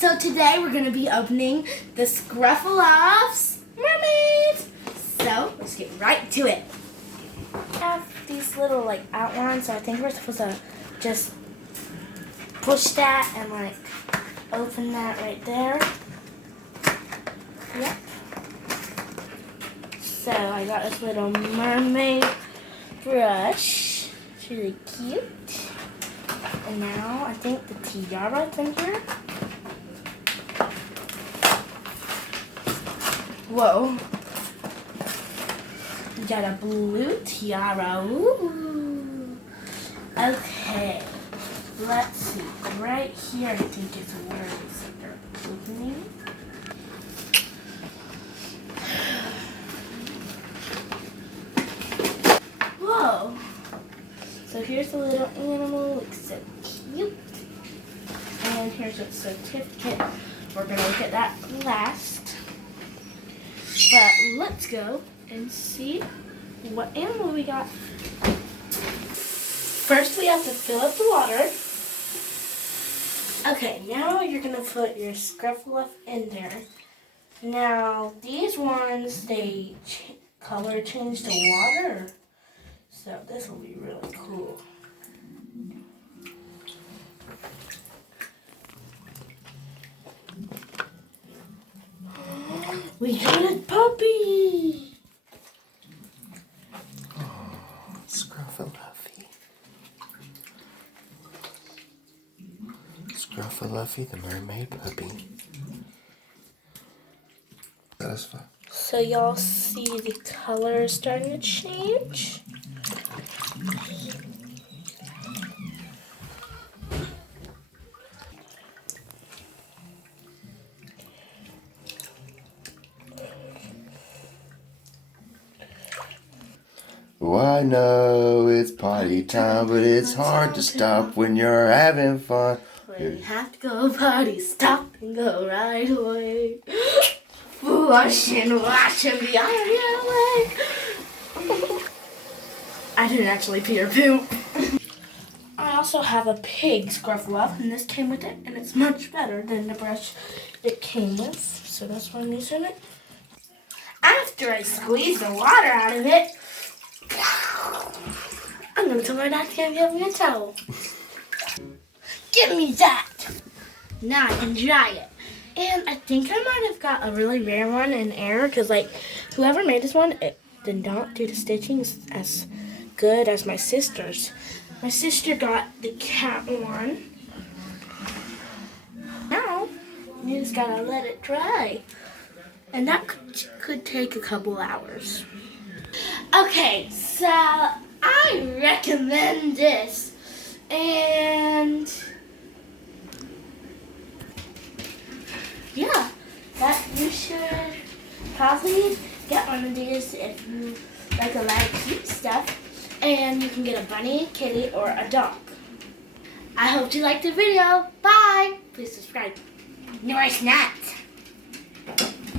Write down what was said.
So today we're going to be opening the Scruffaluff's mermaid. So let's get right to it. I have these little outlines, so I think we're supposed to just push that and open that right there. Yep. So I got this little mermaid brush. It's really cute. And now I think the tiara's in here. Whoa. We got a blue tiara. Ooh. Okay. Let's see. Right here I think is where they're opening. Whoa. So here's the little animal. Looks so cute. And here's a certificate. We're going to look at that last. But let's go and see what animal we got. First we have to fill up the water. Okay, now you're going to put your scruffaluff in there. Now these ones, they color change to water. So this will be really cool. We got a puppy! Oh, Scruffaluffy. Scruffaluffy, the mermaid puppy. Satisfied. So y'all see the color starting to change? Oh, I know it's party time, but it's hard to stop when you're having fun. When you have to go party, stop and go right away. Wash and wash and be on your way. I didn't actually pee or poop. I also have a pig scruffaluff, and this came with it, and it's much better than the brush it came with, so that's why I'm using it. After I squeeze the water out of it, I'm going to tell my dad to give me a towel. Give me that! Now I can dry it. And I think I might have got a really rare one in error, because whoever made this one, it did not do the stitching as good as my sister's. My sister got the cat one. Now, you just gotta let it dry. And that could take a couple hours. Okay, so I recommend this. And yeah, that you should probably get one of these if you like a lot of cute stuff. And you can get a bunny, kitty, or a dog. I hope you liked the video. Bye! Please subscribe. No, it's not.